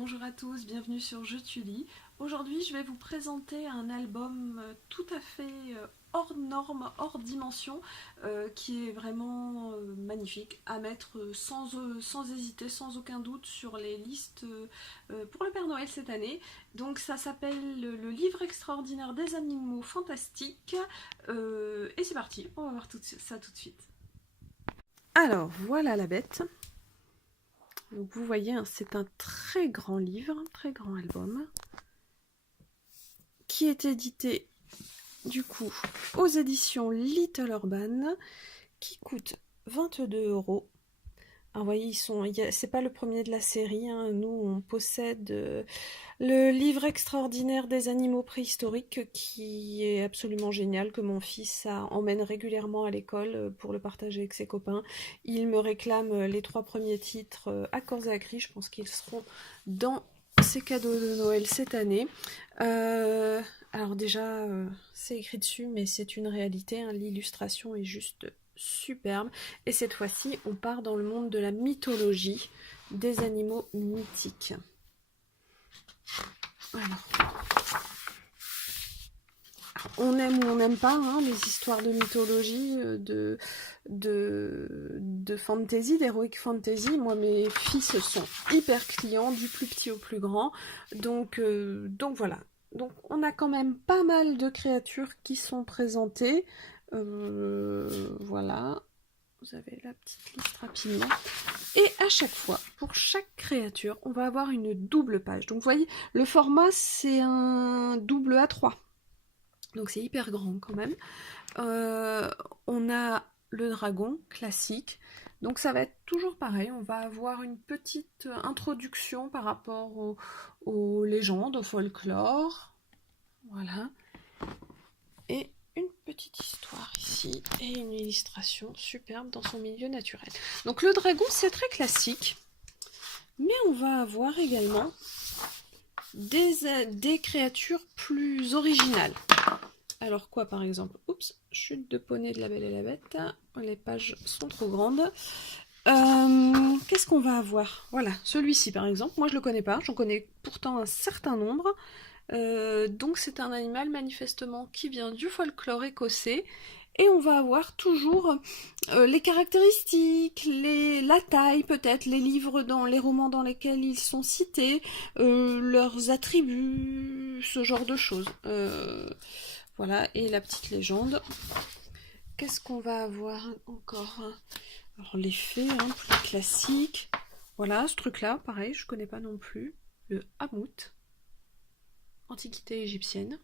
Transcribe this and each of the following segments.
Bonjour à tous, bienvenue sur Je tu lis. Aujourd'hui, je vais vous présenter un album tout à fait hors norme, hors dimension, qui est vraiment magnifique à mettre sans hésiter, sans aucun doute sur les listes pour le Père Noël cette année. Donc ça s'appelle le livre extraordinaire des animaux fantastiques. Et c'est parti, on va voir ça tout de suite. Alors, voilà la bête. Donc vous voyez, hein, c'est un très grand livre, un très grand album, qui est édité du coup aux éditions Little Urban, qui coûte 22 €. Alors vous voyez, c'est pas le premier de la série, hein. Nous on possède le livre extraordinaire des animaux préhistoriques qui est absolument génial, que mon fils emmène régulièrement à l'école pour le partager avec ses copains. Il me réclame les 3 premiers titres à corps et à cri. Je pense qu'ils seront dans ses cadeaux de Noël cette année. Alors déjà, c'est écrit dessus, mais c'est une réalité, hein. L'illustration est juste superbe. Et cette fois-ci, on part dans le monde de la mythologie des animaux mythiques. Alors, on aime ou on n'aime pas, hein, les histoires de mythologie, de fantasy, d'heroic fantasy. Moi, mes fils sont hyper clients, du plus petit au plus grand. Donc voilà. Donc on a quand même pas mal de créatures qui sont présentées. Voilà. Vous avez la petite liste rapidement. Et à chaque fois, pour chaque créature, on va avoir une double page. Donc vous voyez, le format, c'est un double A3. Donc c'est hyper grand quand même. On a le dragon classique. Donc ça va être toujours pareil. On va avoir une petite introduction par rapport aux légendes, au folklore. Voilà. Et une petite histoire ici et une illustration superbe dans son milieu naturel. Donc le dragon, c'est très classique, mais on va avoir également des créatures plus originales. Alors quoi par exemple? Oups, chute de poney de La Belle et la Bête. Les pages sont trop grandes. Qu'est-ce qu'on va avoir? Voilà, celui-ci par exemple, moi je le connais pas, j'en connais pourtant un certain nombre. Donc c'est un animal manifestement qui vient du folklore écossais. Et on va avoir toujours les caractéristiques, la taille peut-être, les livres, les romans dans lesquels ils sont cités, leurs attributs, ce genre de choses. Voilà, et la petite légende. Qu'est-ce qu'on va avoir encore? Alors les fées, hein, plus classiques. Voilà, ce truc-là, pareil, je connais pas non plus. Le Hamout. Antiquité égyptienne.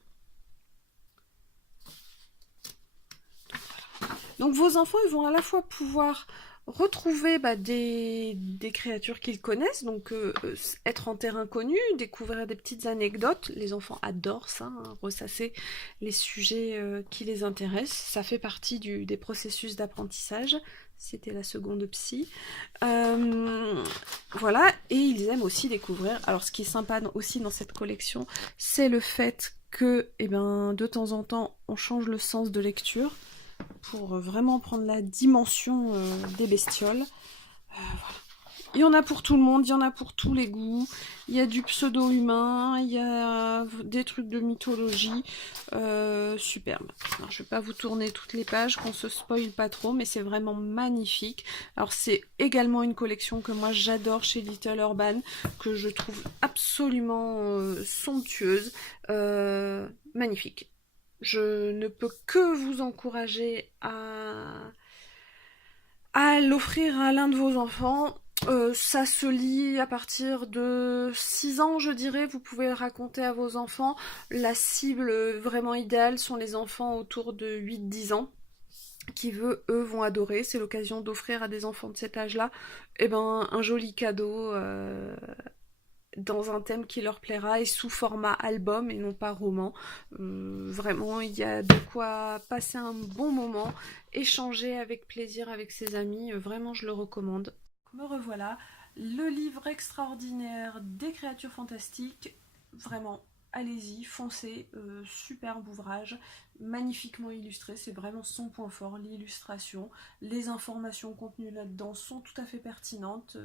Donc vos enfants, ils vont à la fois pouvoir retrouver des créatures qu'ils connaissent, donc être en terrain connu, découvrir des petites anecdotes. Les enfants adorent ça, hein, ressasser les sujets qui les intéressent. Ça fait partie des processus d'apprentissage. C'était la seconde psy. Voilà, et ils aiment aussi découvrir. Alors ce qui est sympa aussi dans cette collection, c'est le fait que de temps en temps, on change le sens de lecture pour vraiment prendre la dimension des bestioles. Voilà. Il y en a pour tout le monde, il y en a pour tous les goûts. Il y a du pseudo-humain, il y a des trucs de mythologie. Superbe. Alors, je ne vais pas vous tourner toutes les pages, qu'on se spoile pas trop, mais c'est vraiment magnifique. Alors c'est également une collection que moi j'adore chez Little Urban, que je trouve absolument somptueuse. Magnifique. Je ne peux que vous encourager à l'offrir à l'un de vos enfants. Ça se lit à partir de 6 ans, je dirais. Vous pouvez le raconter à vos enfants. La cible vraiment idéale sont les enfants autour de 8-10 ans qui, eux, vont adorer. C'est l'occasion d'offrir à des enfants de cet âge-là un joli cadeau dans un thème qui leur plaira et sous format album et non pas roman. Vraiment, il y a de quoi passer un bon moment, échanger avec plaisir avec ses amis. Vraiment, je le recommande. Me revoilà, le livre extraordinaire des créatures fantastiques. Vraiment allez-y, foncez, superbe ouvrage, magnifiquement illustré, c'est vraiment son point fort, l'illustration, les informations contenues là-dedans sont tout à fait pertinentes,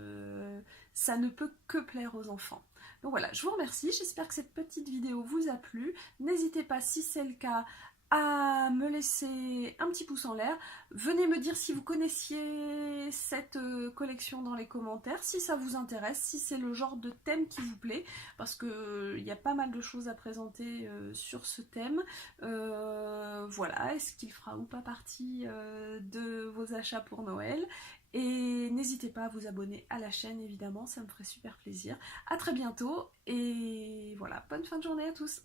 ça ne peut que plaire aux enfants. Donc voilà, je vous remercie, j'espère que cette petite vidéo vous a plu, n'hésitez pas si c'est le cas à me laisser un petit pouce en l'air. Venez me dire si vous connaissiez cette collection dans les commentaires, si ça vous intéresse, si c'est le genre de thème qui vous plaît, parce qu'il y a pas mal de choses à présenter sur ce thème. Voilà, est-ce qu'il fera ou pas partie de vos achats pour Noël? Et n'hésitez pas à vous abonner à la chaîne, évidemment, ça me ferait super plaisir. A très bientôt, et voilà, bonne fin de journée à tous!